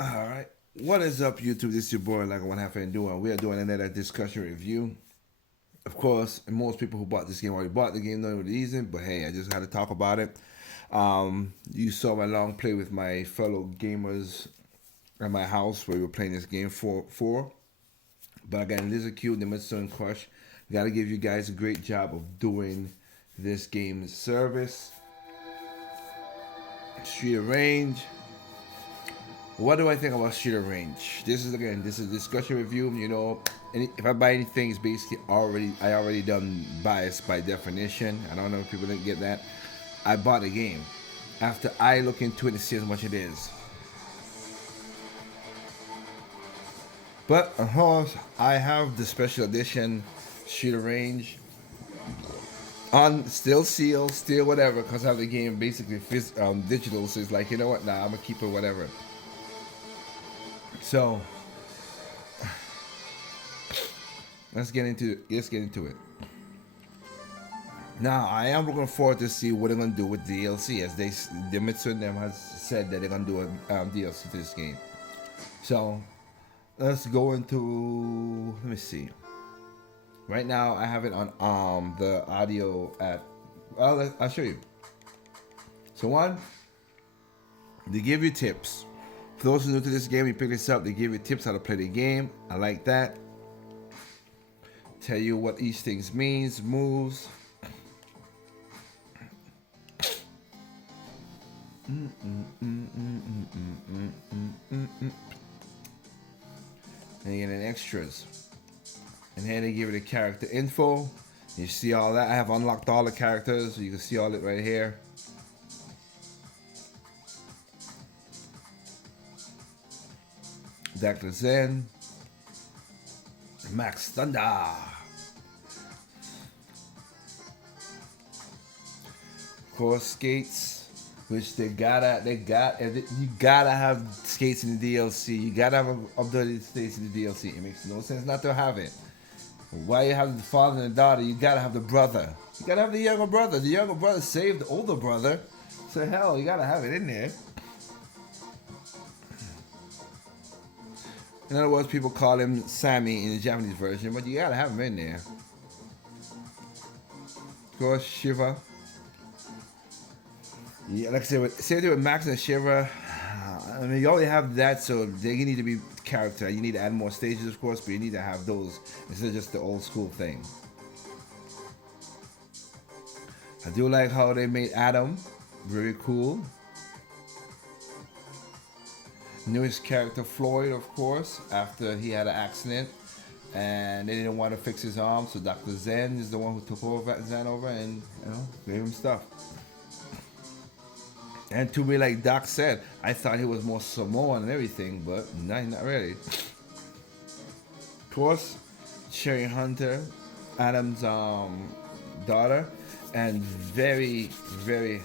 All right. What is up, YouTube? This is your boy, like one half and doing. We are doing another discussion review. Of course, most people who bought this game already bought the game, no reason, but hey, I just had to talk about it. You saw my long play with my fellow gamers at my house where we were playing this game for. But I got Lizard Cube, the Midstone Crush. Gotta give you guys a great job of doing this game's service. Street of Range. What do I think about Street of Range? This is a discussion review. If I buy anything, it's basically I already done bias by definition. I don't know if people didn't get that. I bought a game after I look into it and see how much it is. But of course, I have the special edition Street of Range on still sealed, still whatever, because I have the game basically digital. So it's like, you know what? Nah, I'm gonna keep it whatever. So let's get into it. Now I am looking forward to see what they're gonna do with DLC, as the Mitsu and them has said that they're gonna do a DLC to this game. So let's go into. Let me see. Right now I have it on the audio at. Well, I'll show you. So one, they give you tips. For those who are new to this game, you pick this up, they give you tips how to play the game. I like that. Tell you what each thing means, moves. And you get an extras. And here they give you the character info. You see all that. I have unlocked all the characters, so you can see all it right here. Dr. Zen, Max Thunder. Of course, skates, which you gotta have skates in the DLC. You gotta have updated skates in the DLC. It makes no sense not to have it. Why you have the father and the daughter? You gotta have the brother. You gotta have the younger brother. The younger brother saved the older brother. So hell, you gotta have it in there. In other words, people call him Sammy in the Japanese version, but you gotta have him in there. Of course, Shiva. Yeah, like I said, same thing with Max and Shiva. I mean, you already have that, so they need to be character. You need to add more stages, of course, but you need to have those instead of just the old school thing. I do like how they made Adam. Very cool. Newest character Floyd, of course, after he had an accident and they didn't want to fix his arm, so Dr. Zen is the one who took Zen over and gave him stuff. And to me, like Doc said, I thought he was more Samoan and everything, but not really. Of course, Sherry Hunter, Adam's daughter, and very, very.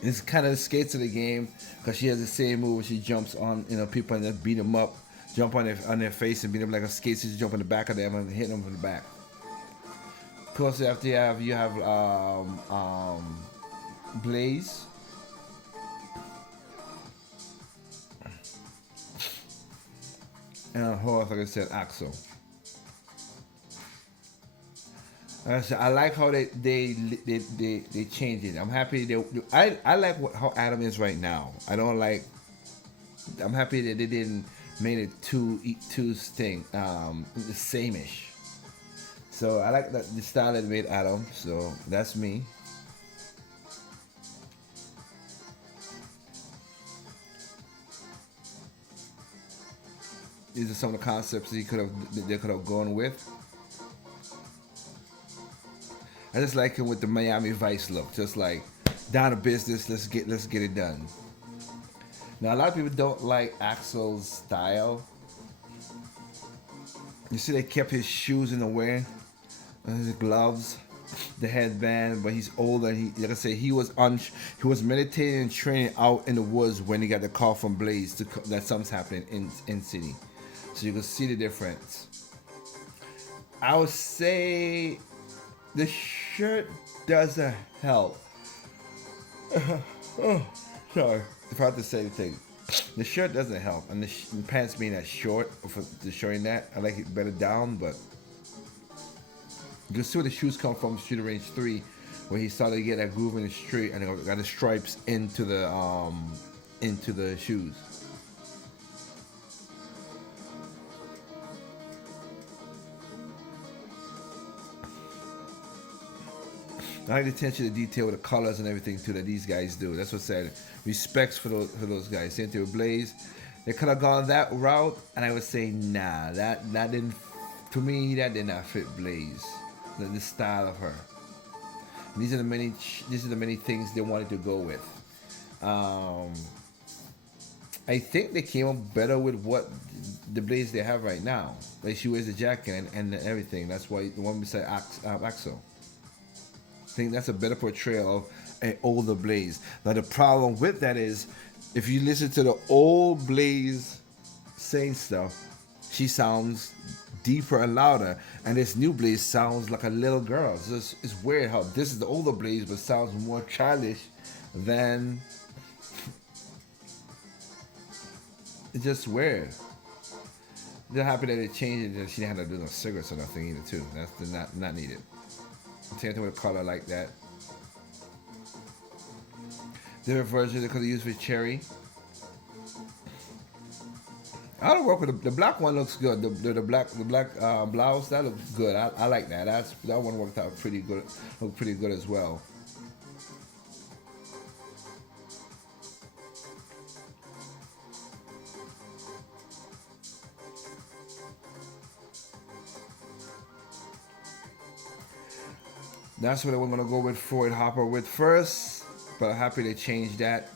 It's kind of the skates of the game because she has the same move where she jumps on people and just beat them up, jump on their face and beat them like a skate. She jump on the back of them and hit them from the back. Of course, after you have Blaze. And of course, like I said, Axel. I like how they changed it. I'm happy. I like how Adam is right now. I don't like. I'm happy that they didn't made it too thing the same-ish. So I like the style that made Adam. So that's me. These are some of the concepts they could have gone with. I just like him with the Miami Vice look, just like down to business. Let's get it done. Now a lot of people don't like Axel's style. You see, they kept his shoes in the way, his gloves, the headband, but he's older. Like I said, he was meditating and training out in the woods when he got the call from Blaze that something's happening in city. So you can see the difference. I would say the shirt doesn't help. Oh, sorry. if I had to say the thing, the shirt doesn't help, and the pants being that short for the showing that, I like it better down. But you can see where the shoes come from, Shooter Range 3, where he started to get that groove in the street, and it got the stripes into the shoes. I like the attention to detail with the colors and everything too that these guys do. That's what I said. Respects for those guys. Same thing with Blaze. They could have gone that route, and I would say nah. That didn't. To me, that did not fit Blaze. The style of her. These are the many things they wanted to go with. Um, I think they came up better with what the Blaze they have right now. Like she wears the jacket and everything. That's why the one beside Axel. I think that's a better portrayal of an older Blaze. Now the problem with that is, if you listen to the old Blaze saying stuff, she sounds deeper and louder, and this new Blaze sounds like a little girl. It's weird how this is the older Blaze, but sounds more childish than. It's just weird. They're happy that they changed it. That she didn't have to do no cigarettes or nothing either, too. That's not needed. Same thing with a color like that. Different version they could have used with Cherry. I don't work with the black one. Looks good. The black blouse that looks good. I like that. That one worked out pretty good. Looked pretty good as well. That's what I'm gonna go with Floyd Hopper with first, but I'm happy they changed that.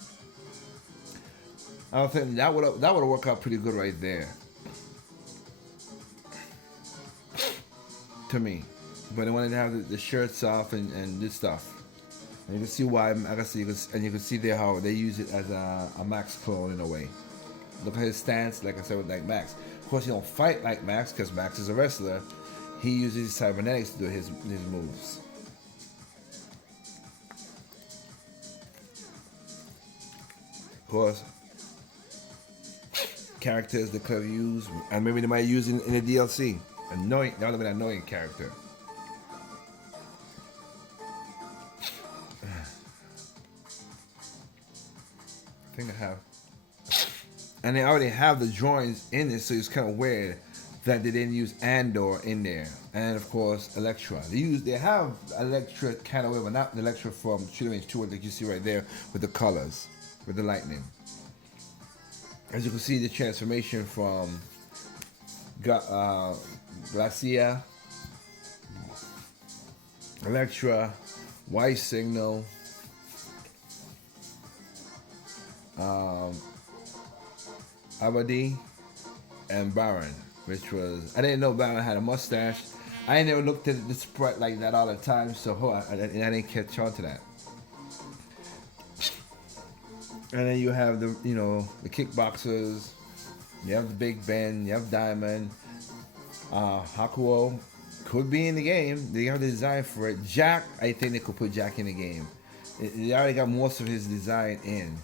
I don't think that would have worked out pretty good right there. To me. But they wanted to have the shirts off and this stuff. And you can see why, I guess you can see there how they use it as a Max clone in a way. Look at his stance, like I said, with like Max. Of course, he don't fight like Max because Max is a wrestler. He uses his cybernetics to do his moves. Of course, characters they could have used, and maybe they might use in the DLC. Annoying, that would have been an annoying character. I think I have. And they already have the drawings in it, so it's kind of weird that they didn't use Andor in there. And of course, Elektra. They have Elektra kind of way, but not the Elektra from Shooter Range 2, like you see right there with the colors, with the lightning. As you can see, the transformation from Glacia, Elektra, White Signal, Abadi, and Baron, which was, I didn't know Baron had a mustache. I ain't never looked at the sprite like that all the time, so I didn't catch on to that. And then you have the kickboxers, you have the Big Ben, you have Diamond, Hakuo could be in the game. They have the design for it. Jack, I think they could put Jack in the game. They already got most of his design in.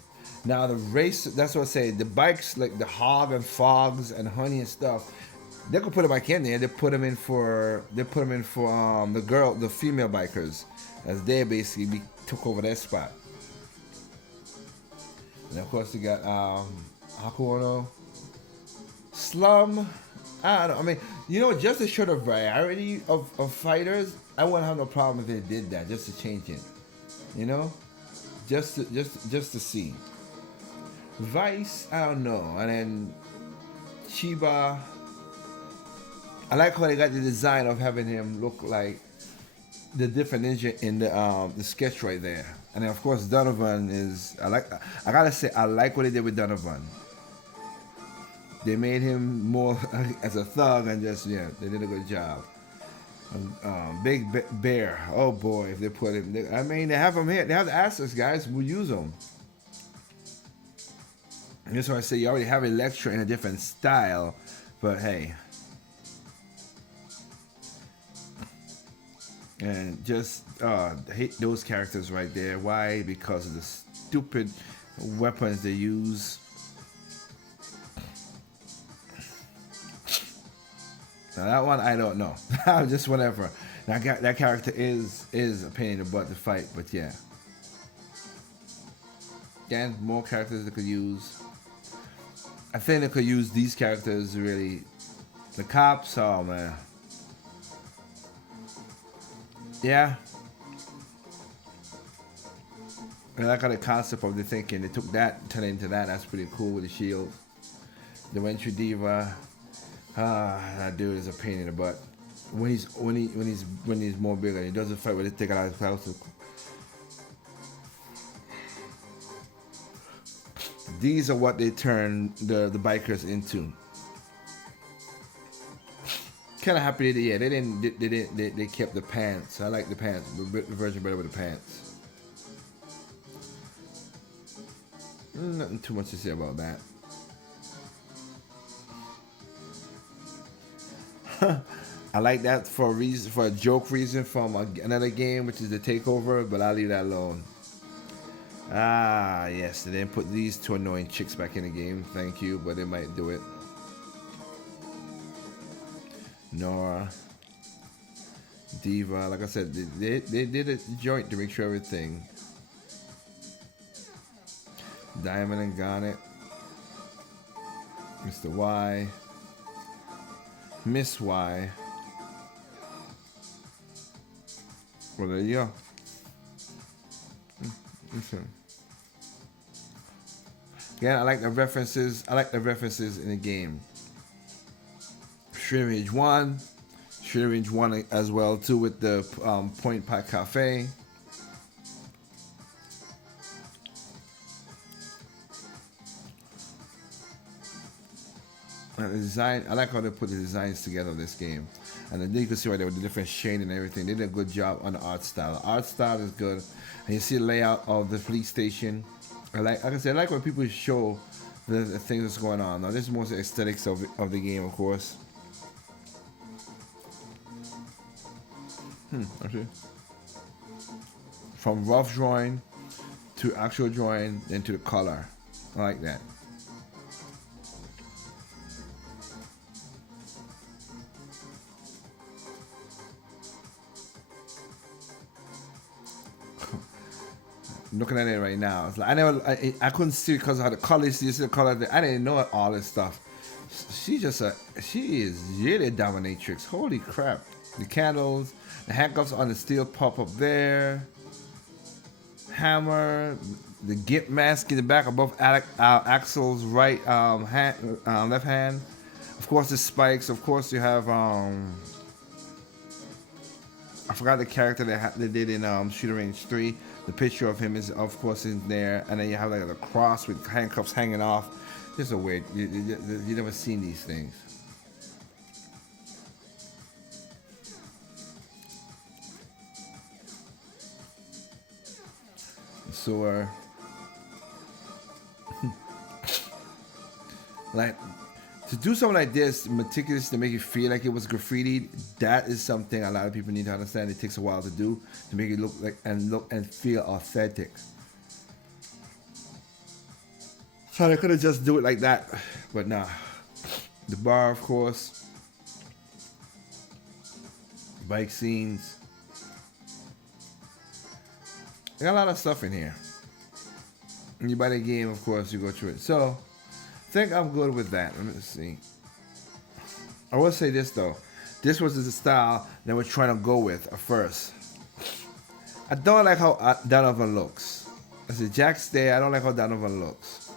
Now the race, that's what I say. The bikes like the Hog and Fogs and Honey and stuff, they could put it back in there. They put them in for the female bikers, as they basically took over that spot. And of course you got Hakuono, Slum. I don't know. I mean, just to show the variety of fighters, I wouldn't have no problem if they did that, just to change it. Just to see. Vice, I don't know. And then Chiba, I like how they got the design of having him look like the different ninja in the sketch right there. And then of course Donovan is, I gotta say, I like what they did with Donovan. They made him more as a thug and just, they did a good job. Big Bear, oh boy, if they put him, they have him here. They have the assets, guys. We'll use them. And that's why I say you already have Elektra in a different style, but hey. And just hate those characters right there. Why? Because of the stupid weapons they use. Now that one I don't know. Just whatever. That character is a pain in the butt to fight, but yeah. Again, more characters they could use. I think they could use these characters really. The cops, oh man. Yeah. I like how the concept of the thinking. They took that, turned it into that. That's pretty cool with the shield. The Venture Diva. That dude is a pain in the butt. When he's more bigger, he doesn't fight with it. Take it out of his house. These are what they turn the bikers into. Kind of happy that they kept the pants. I like the pants. The version better with the pants. Nothing too much to say about that. I like that for a joke reason from another game, which is the Takeover, but I'll leave that alone. Ah, yes, they didn't put these two annoying chicks back in the game. Thank you, but they might do it. Nora, Diva, like I said, they did a joint to make sure everything. Diamond and Garnet, Mr. Y, Miss Y. Well, there you go. Okay. Yeah, I like the references. I like the references in the game. Shooting Range 1. Shooting Range 1 as well, too, with the Point Park Cafe. And the design, I like how they put the designs together in this game. And then you can see why they were the different shade and everything. They did a good job on the art style. The art style is good. And you see the layout of the police station. Like I said, I like when people show the things that's going on. Now, this is mostly aesthetics of the game, of course. Okay. From rough drawing to actual drawing, then to the color. I like that. Looking at it right now, it's like I couldn't see because of how the colors. You see the color. I didn't know all this stuff. She is really a dominatrix. Holy crap! The candles, the handcuffs on the steel pop up there. Hammer, the gimp mask in the back above Axel's right left hand. Of course, the spikes. Of course, you have I forgot the character they did in Shooting Range 3. The picture of him is, of course, in there, and then you have like a cross with handcuffs hanging off. This is a weird. You never seen these things. So, like, to do something like this, meticulous to make you feel like it was graffiti, that is something a lot of people need to understand. It takes a while to do to make it look and feel authentic. So they could have just do it like that, but nah. The bar, of course. Bike scenes. I got a lot of stuff in here. When you buy the game, of course, you go through it. So, I think I'm good with that. Let me see. I will say this, though. This was the style that we're trying to go with at first. I don't like how Donovan looks. I said, Jack's there. I don't like how Donovan looks.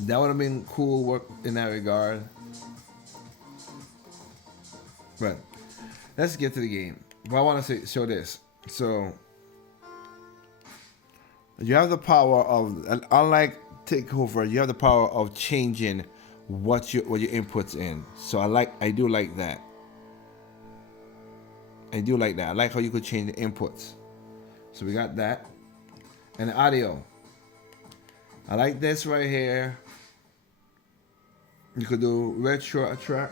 That would have been cool work in that regard. But let's get to the game. But I want to show this. So you have the power of, unlike Takeover, you have the power of changing what your inputs in. So I do like that. I do like that. I like how you could change the inputs. So we got that. And the audio. I like this right here. You could do retro track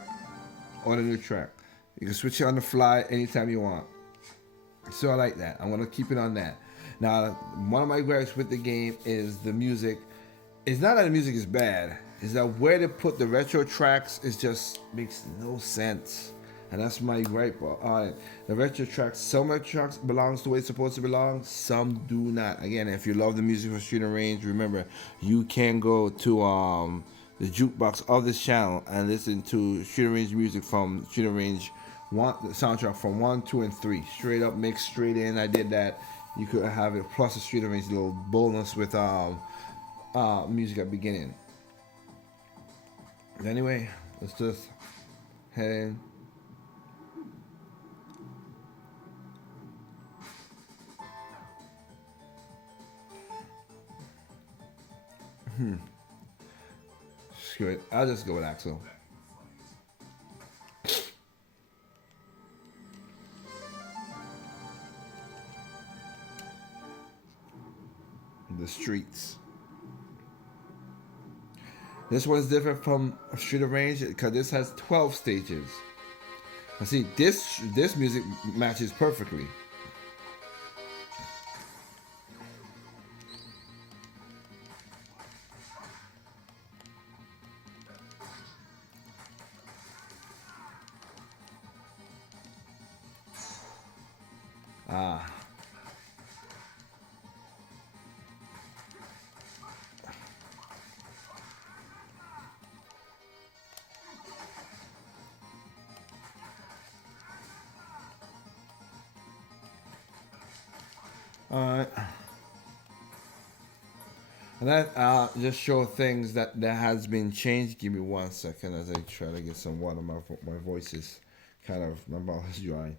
or the new track. You can switch it on the fly anytime you want. So I like that. I want to keep it on that. Now, one of my gripes with the game is the music. It's not that the music is bad. It's that where they put the retro tracks is just makes no sense. And that's my gripe on it. The retro tracks, some retro tracks belongs the way it's supposed to belong. Some do not. Again, if you love the music from Street and Range, remember you can go to the jukebox of this channel and listen to Street and Range music from Street and Range one, the soundtrack from 1, 2, and 3. Straight up mixed straight in. I did that. You could have it plus the Street and Range little bonus with music at the beginning. Anyway, let's just head in. Screw it. I'll just go with Axel. The streets. This one's different from Street of Rage because this has 12 stages. I see this music matches perfectly. Ah. Alright. And that just show things that has been changed. Give me 1 second as I try to get some water. My voice is kind of, my mouth is dry.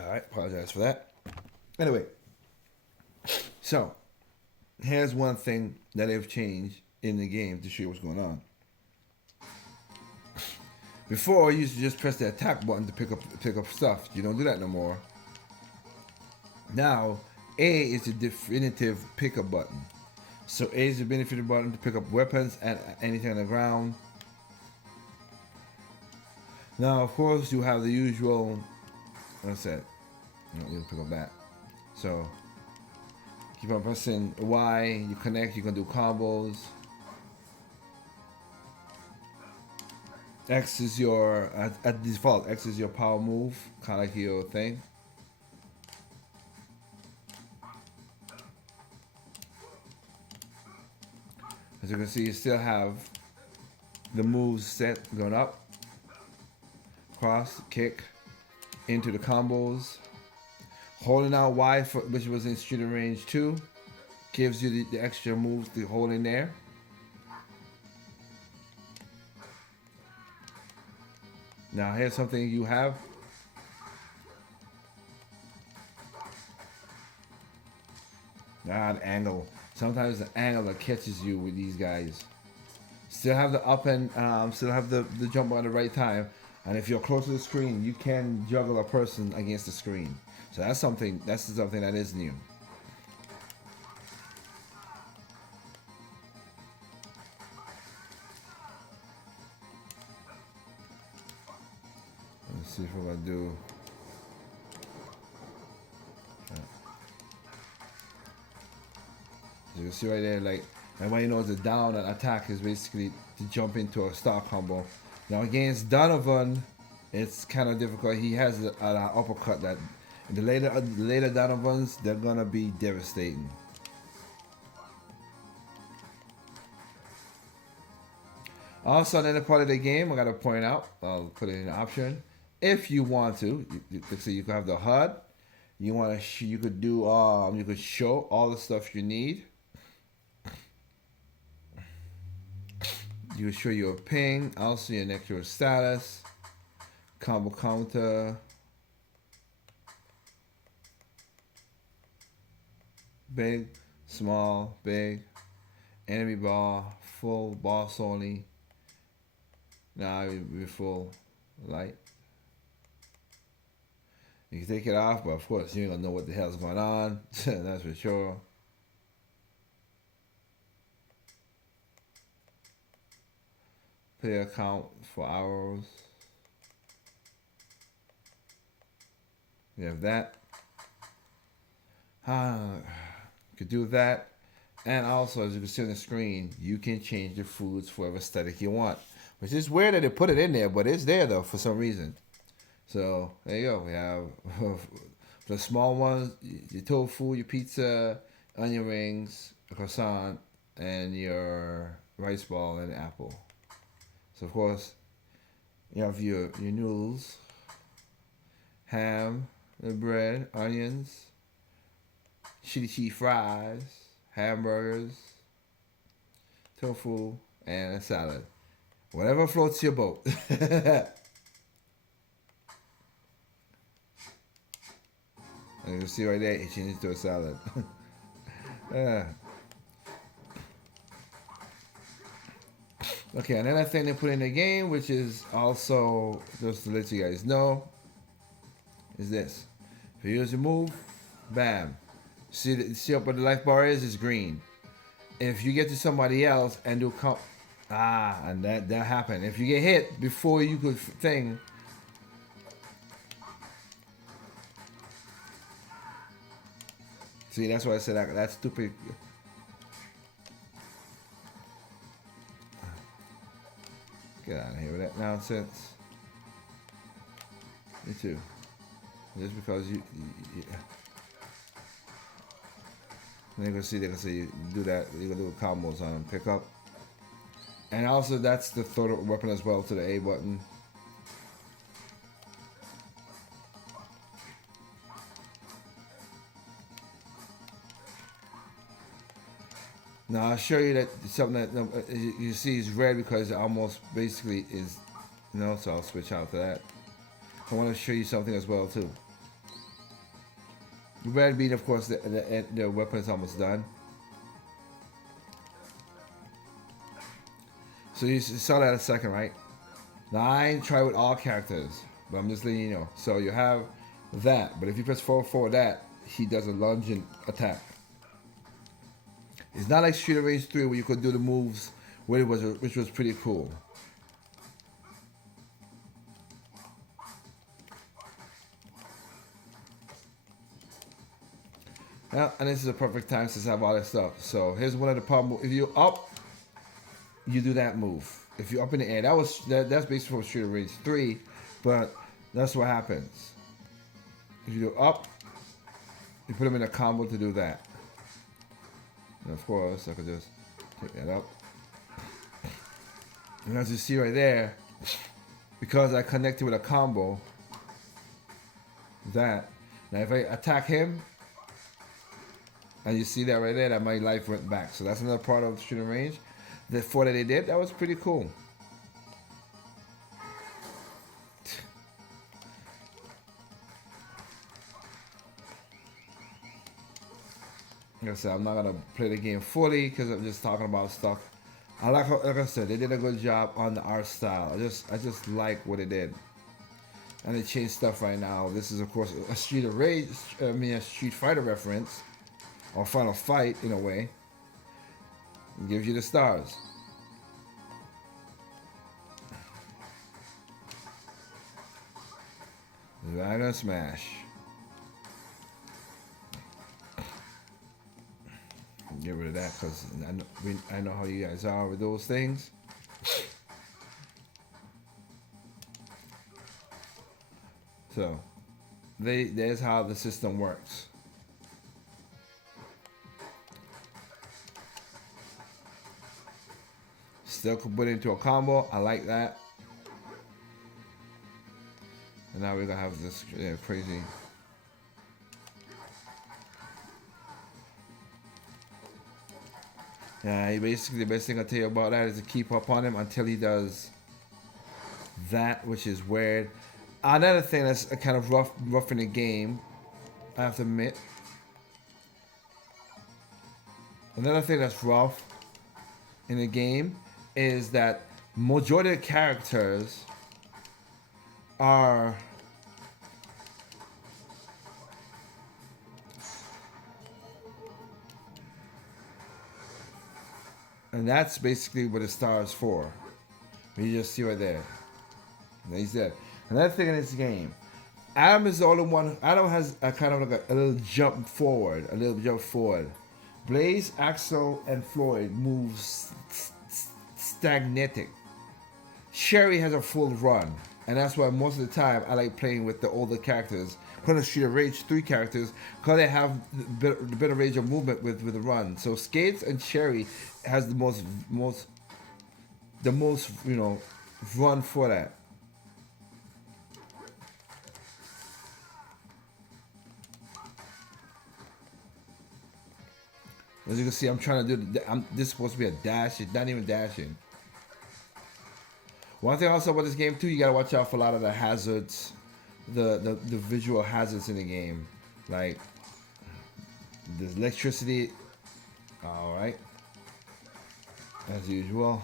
Alright, apologize for that. Anyway, so here's one thing that they've changed in the game to show you what's going on. Before, you used to just press the attack button to pick up stuff. You don't do that no more. Now, A is the definitive pickup button. So A is the definitive button to pick up weapons and anything on the ground. Now, of course, you have the usual. What's that? You don't need to pick up that. So keep on pressing Y. You connect. You can do combos. X is your, at default, X is your power move, kind of like your thing. As you can see, you still have the moves set going up, cross, kick, into the combos. Holding out Y, which was in Street of Range 2, gives you the extra moves to hold in there. Now here's something you have. The angle. Sometimes the angle that catches you with these guys. Still have the up and still have the jump at the right time. And if you're close to the screen, you can juggle a person against the screen. So that's something that is new. Let's see if we're gonna do. You can see right there, like everybody knows the down and attack is basically to jump into a star combo. Now against Donovan, it's kind of difficult. He has an uppercut that the later Donovans, they're gonna be devastating. Also, another part of the game, I gotta point out, I'll put it in the option. If you want to, so you can have the HUD. You want to, you could do, you could show all the stuff you need. You can show your ping, also your nectar status, combo counter, big, small, big, enemy bar, full, boss only. Now you're full, light. You can take it off, but of course you ain't gonna know what the hell's going on. That's for sure. Player count for hours. You have that. You could do that. And also, as you can see on the screen, you can change the foods for whatever aesthetic you want. Which is weird that they put it in there, but it's there though for some reason. So there you go. We have the small ones, your tofu, your pizza, onion rings, a croissant, and your rice ball and apple. So of course, you have your noodles, ham, the bread, onions, chili cheese fries, hamburgers, tofu, and a salad. Whatever floats your boat. And you can see right there, it changed to a salad. Yeah. Okay, another thing they put in the game, which is also, just to let you guys know, is this. If you use your move, bam. See up where the life bar is? It's green. If you get to somebody else and do and that happened. If you get hit before you could thing, see, that's why I said that's stupid. Get out of here with that nonsense. Me too. Just because you they're gonna say you do that. You're gonna do combos on them, pick up, and also that's the third weapon as well to the A button. Now I'll show you that something that you see is red because it almost basically is, so I'll switch out to that. I want to show you something as well too. Red being, of course, the weapon is almost done. So you saw that a second, right? Now I ain't try with all characters, but I'm just letting you know. So you have that, but if you press forward for that, he does a lunging attack. It's not like Street of Rage 3 where you could do the moves which was pretty cool. Yeah, and this is a perfect time to have all that stuff. So here's one of the problems. If you up, you do that move. If you're up in the air, that's basically for Street of Rage 3, but that's what happens. If you do up, you put them in a combo to do that. And of course, I could just pick that up. And as you see right there, because I connected with a combo, that. Now if I attack him, and you see that right there, that my life went back. So that's another part of the shooting range. The 4 that they did, that was pretty cool. Like I said, I'm not gonna play the game fully because I'm just talking about stuff. Like I said, they did a good job on the art style. I just like what they did, and they changed stuff right now. This is of course a Street of Rage, a Street Fighter reference, or Final Fight in a way. It gives you the stars. Dragon Smash. Get rid of that because I know how you guys are with those things. So, there's how the system works. Still could put it into a combo. I like that. And now we're gonna have this crazy. Yeah, basically the best thing I'll tell you about that is to keep up on him until he does that, which is weird. Another thing that's kind of rough in the game, I have to admit. Another thing that's rough in the game is that majority of the characters are and that's basically what the star is for. You just see right there. And he's dead. Another thing in this game, Adam is the only one. Adam has a kind of like a little jump forward, a little jump forward. Blaze, Axel, and Floyd moves stagnatic. Sherry has a full run, and that's why most of the time I like playing with the older characters. Gonna shoot a Rage 3 characters because they have the better range of movement with the run. So Skates and Sherry has the most run for that. As you can see, I'm trying to do. This is supposed to be a dash. It's not even dashing. One thing also about this game too, you gotta watch out for a lot of the hazards, the visual hazards in the game, like there's electricity. All right, as usual,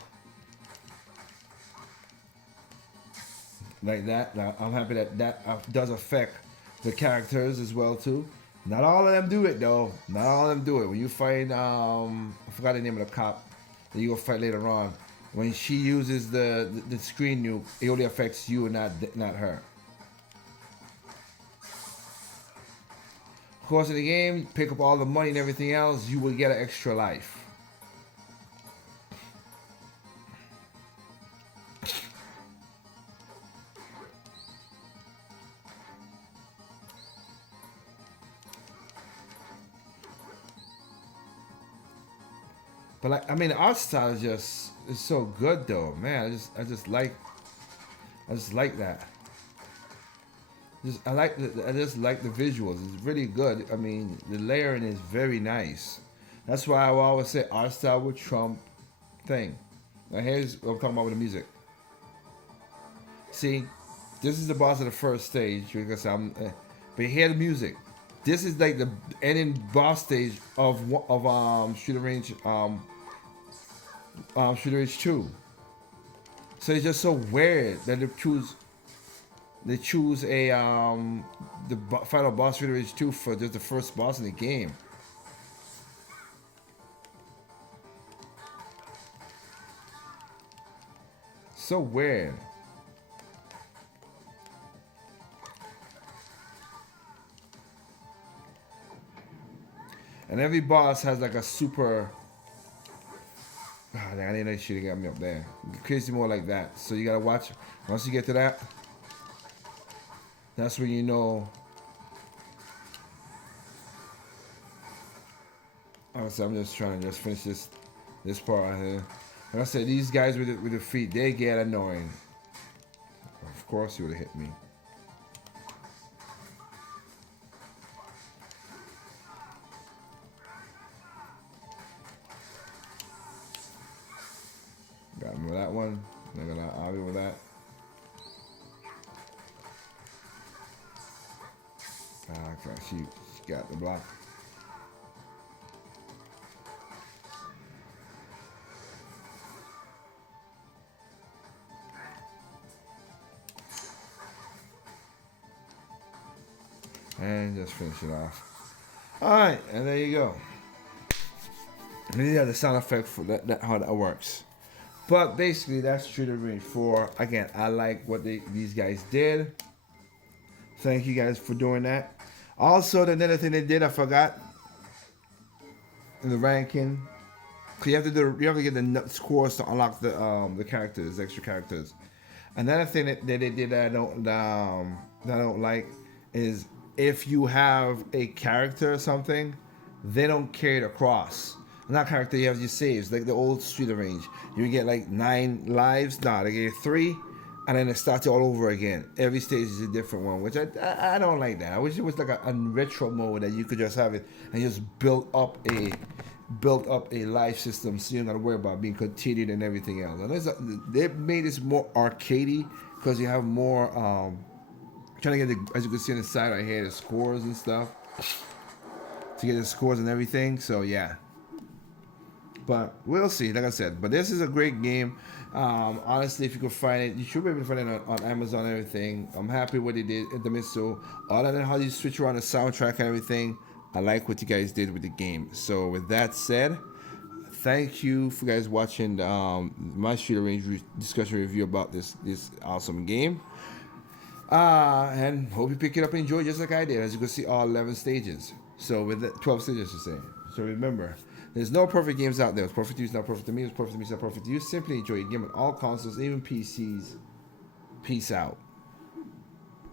like that. Now I'm happy that does affect the characters as well too. Not all of them do it though. Not all of them do it. When you find I forgot the name of the cop that you go fight later on. When she uses the screen nuke, it only affects you and not her. Of course, in the game, pick up all the money and everything else, you will get an extra life. But like, I mean, the art style is so good though, man. I just like that. I just like the visuals. It's really good. I mean, the layering is very nice. That's why I will always say art style would trump thing. Now here's what I'm talking about with the music. See, this is the boss of the first stage because but you hear the music. This is like the ending boss stage of Shooter Range Shooter Range 2. So it's just so weird that they choose a final boss Shooter Range 2 for just the first boss in the game. So weird. And every boss has like a super. Oh, I didn't know shit got me up there. Crazy more like that. So you gotta watch. Once you get to that, that's when you know. Honestly, I'm just trying to just finish this part right here. Like I said, these guys with the feet, they get annoying. Of course, you would have hit me. Got me with that one. I'm gonna argue with that. Okay, she got the block. And just finish it off. Alright, and there you go. And then you have the sound effect for that how that works. But basically, that's Shooter Range 4. Again, I like what these guys did. Thank you guys for doing that. Also, the other thing they did, I forgot in the ranking. You have to get the scores to unlock the characters, extra characters. Another thing that they did that I don't like is if you have a character or something, they don't carry it across. Not character, you have your saves, like the old Street Range. You get like 9 lives. Nah, they get 3, and then it starts all over again. Every stage is a different one, which I don't like that. I wish it was like a retro mode that you could just have it and just build up a life system, so you don't gotta worry about being continued and everything else. And they made this more arcadey because you have more. Trying to get as you can see on the side right here, the scores and stuff to get the scores and everything. So yeah. But we'll see, like I said. But this is a great game. Honestly, if you could find it, you should be able to find it on Amazon and everything. I'm happy what they did at the Mitsu. Other than how you switch around the soundtrack and everything, I like what you guys did with the game. So with that said, thank you for guys watching my Shooter Range discussion review about this awesome game. And hope you pick it up and enjoy just like I did. As you can see, all 11 stages. So with 12 stages to say. So remember, there's no perfect games out there. It's perfect to you, it's not perfect to me. It's perfect to me, it's not perfect to you. Simply enjoy your game on all consoles, even PCs. Peace out.